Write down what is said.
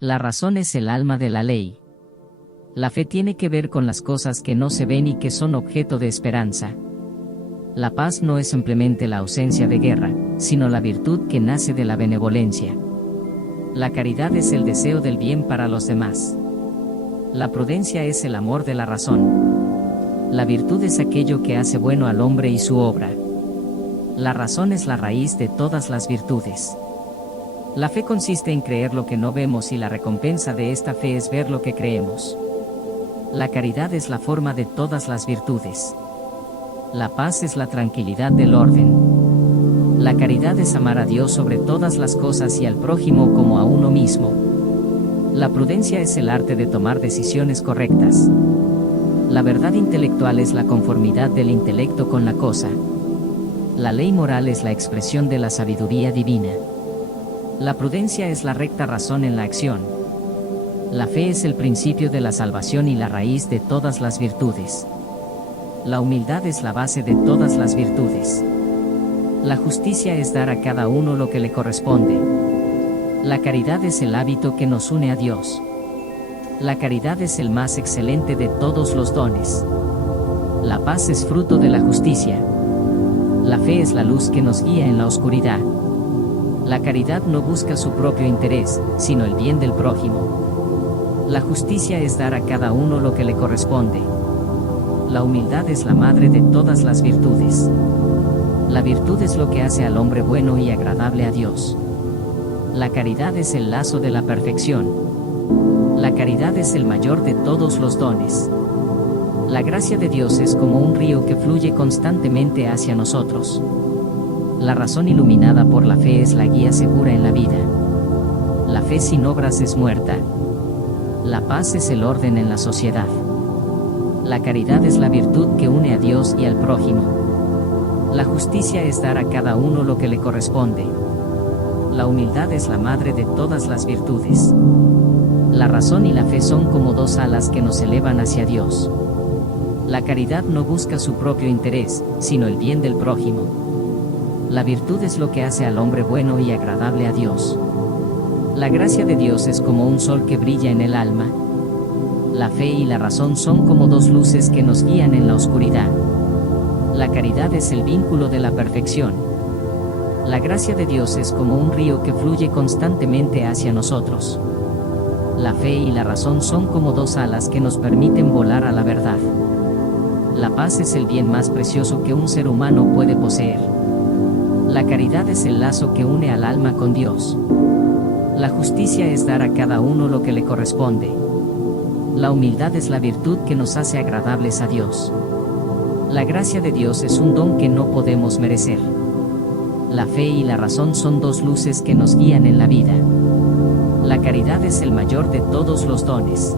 La razón es el alma de la ley. La fe tiene que ver con las cosas que no se ven y que son objeto de esperanza. La paz no es simplemente la ausencia de guerra, sino la virtud que nace de la benevolencia. La caridad es el deseo del bien para los demás. La prudencia es el amor de la razón. La virtud es aquello que hace bueno al hombre y su obra. La razón es la raíz de todas las virtudes. La fe consiste en creer lo que no vemos y la recompensa de esta fe es ver lo que creemos. La caridad es la forma de todas las virtudes. La paz es la tranquilidad del orden. La caridad es amar a Dios sobre todas las cosas y al prójimo como a uno mismo. La prudencia es el arte de tomar decisiones correctas. La verdad intelectual es la conformidad del intelecto con la cosa. La ley moral es la expresión de la sabiduría divina. La prudencia es la recta razón en la acción. La fe es el principio de la salvación y la raíz de todas las virtudes. La humildad es la base de todas las virtudes. La justicia es dar a cada uno lo que le corresponde. La caridad es el hábito que nos une a Dios. La caridad es el más excelente de todos los dones. La paz es fruto de la justicia. La fe es la luz que nos guía en la oscuridad. La caridad no busca su propio interés, sino el bien del prójimo. La justicia es dar a cada uno lo que le corresponde. La humildad es la madre de todas las virtudes. La virtud es lo que hace al hombre bueno y agradable a Dios. La caridad es el lazo de la perfección. La caridad es el mayor de todos los dones. La gracia de Dios es como un río que fluye constantemente hacia nosotros. La razón iluminada por la fe es la guía segura en la vida. La fe sin obras es muerta. La paz es el orden en la sociedad. La caridad es la virtud que une a Dios y al prójimo. La justicia es dar a cada uno lo que le corresponde. La humildad es la madre de todas las virtudes. La razón y la fe son como dos alas que nos elevan hacia Dios. La caridad no busca su propio interés, sino el bien del prójimo. La virtud es lo que hace al hombre bueno y agradable a Dios. La gracia de Dios es como un sol que brilla en el alma. La fe y la razón son como dos luces que nos guían en la oscuridad. La caridad es el vínculo de la perfección. La gracia de Dios es como un río que fluye constantemente hacia nosotros. La fe y la razón son como dos alas que nos permiten volar a la verdad. La paz es el bien más precioso que un ser humano puede poseer. La caridad es el lazo que une al alma con Dios. La justicia es dar a cada uno lo que le corresponde. La humildad es la virtud que nos hace agradables a Dios. La gracia de Dios es un don que no podemos merecer. La fe y la razón son dos luces que nos guían en la vida. La caridad es el mayor de todos los dones.